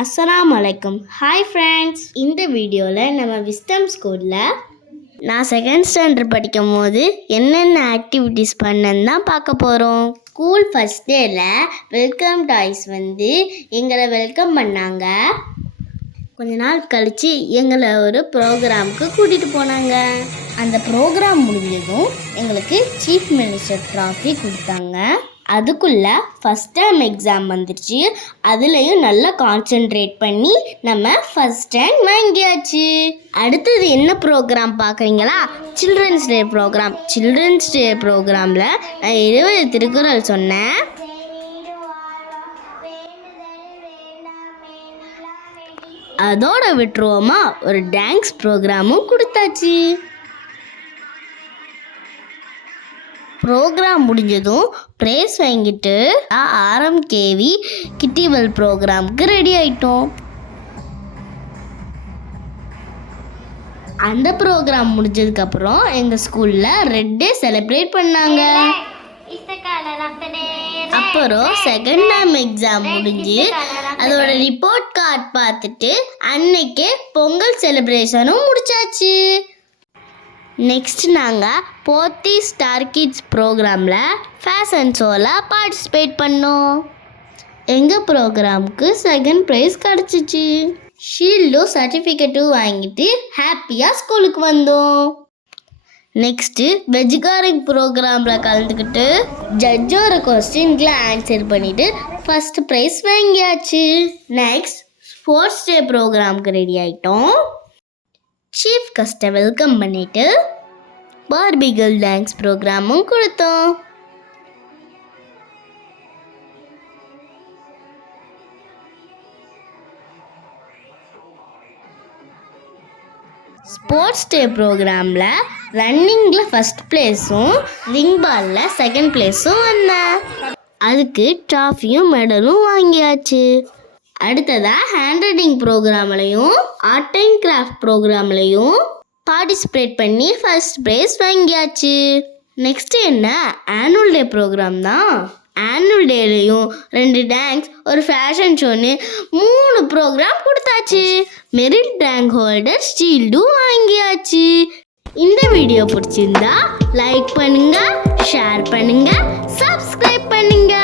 அஸ்ஸலாமு அலைக்கும். Hi friends, இந்த வீடியோவில் நம்ம விஸ்டம் ஸ்கூலில் நான் செகண்ட் ஸ்டாண்டர்ட் படிக்கும் போது என்னென்ன ஆக்டிவிட்டீஸ் பண்ணேன்னு தான் பார்க்க போகிறோம். ஸ்கூல் ஃபஸ்ட் டேயில் வெல்கம் டாய்ஸ் எங்களை வெல்கம் பண்ணாங்க. கொஞ்ச நாள் கழித்து எங்களை ஒரு ப்ரோக்ராமுக்கு கூட்டிகிட்டு போனாங்க. அந்த ப்ரோக்ராம் முடிஞ்சதும் எங்களுக்கு சீஃப் மினிஸ்டர் ட்ராஃபி கொடுத்தாங்க. அதுக்குள்ளே ஃபஸ்ட் டேர்ம் எக்ஸாம் வந்துடுச்சு. அதுலேயும் நல்லா கான்சென்ட்ரேட் பண்ணி நம்ம ஃபஸ்ட் ரேங்க் வாங்கியாச்சு. அடுத்தது என்ன ப்ரோக்ராம் பார்க்குறீங்களா? Children's day program. Children's day ப்ரோக்ராமில் நான் 20 திருக்குறள் சொன்னேன். அதோட விட்டுருவோமா, ஒரு டான்ஸ் ப்ரோக்ராமும் கொடுத்தாச்சு. ப்ரோக்ராம் முடிஞ்சதும் ப்ரைஸ் வாங்கிட்டு RMKV கிட்டிவல் ப்ரோக்ராமுக்கு ரெடி ஆயிட்டோம். அந்த ப்ரோக்ராம் முடிஞ்சதுக்கப்புறம் எங்கள் ஸ்கூலில் ரெட் டே செலிப்ரேட் பண்ணாங்க. அப்புறம் செகண்ட் டேர்ம் எக்ஸாம் முடிஞ்சு அதோட ரிப்போர்ட் கார்டு பார்த்துட்டு அன்னைக்கே பொங்கல் செலிப்ரேஷனும் முடிச்சாச்சு. நெக்ஸ்ட் நாங்கள் போத்தி ஸ்டார் கிட்ஸ் ப்ரோக்ராமில் ஃபேஷன் ஷோவில் பார்ட்டிசிபேட் பண்ணோம். எங்கள் ப்ரோக்ராமுக்கு செகண்ட் ப்ரைஸ் கிடச்சிச்சு. ஷீல்டும் சர்டிஃபிகேட்டும் வாங்கிட்டு ஹாப்பியாக ஸ்கூலுக்கு வந்தோம். நெக்ஸ்ட்டு வெஜ்காரிங் ப்ரோக்ராமில் கலந்துக்கிட்டு ஜட்ஜோட கொஸ்டின்களை ஆன்சர் பண்ணிவிட்டு ஃபஸ்ட் ப்ரைஸ் வாங்கியாச்சு. நெக்ஸ்ட் ஸ்போர்ட்ஸ் டே ப்ரோக்ராமுக்கு ரெடி ஆகிட்டோம். சீஃப் கெஸ்ட்டை வெல்கம் பண்ணிவிட்டு பார்பி கேர்ள் டான்ஸ் ப்ரோக்ராமும் கொடுத்தோம். ஸ்போர்ட்ஸ் டே ப்ரோக்ராமில் ரன்னிங்கில் ஃபஸ்ட் ப்ளேஸும் ரிங் பாலில் செகண்ட் ப்ளேஸும் வந்தேன். அதுக்கு ட்ராஃபியும் மெடலும் வாங்கியாச்சு. அடுத்ததாக ஹேண்ட் ரைட்டிங் ப்ரோக்ராம்லையும் ஆர்ட் அண்ட் கிராஃப்ட் ப்ரோக்ராம்லையும் பார்ட்டிசிபேட் பண்ணி ஃபர்ஸ்ட் ப்ரைஸ் வாங்கியாச்சு. நெக்ஸ்ட்டு என்ன, ஆனுவல் டே ப்ரோக்ராம் தான். ஆனுவல் டேலையும் 2 டான்ஸ், ஒரு ஃபேஷன் ஷோன்னு 3 ப்ரோக்ராம் கொடுத்தாச்சு. மெரிட் ரேங்க் ஹோல்டர் ஷீல்டும் வாங்கியாச்சு. இந்த வீடியோ பிடிச்சிருந்தா லைக் பண்ணுங்க, ஷேர் பண்ணுங்க, சப்ஸ்கிரைப் பண்ணுங்க.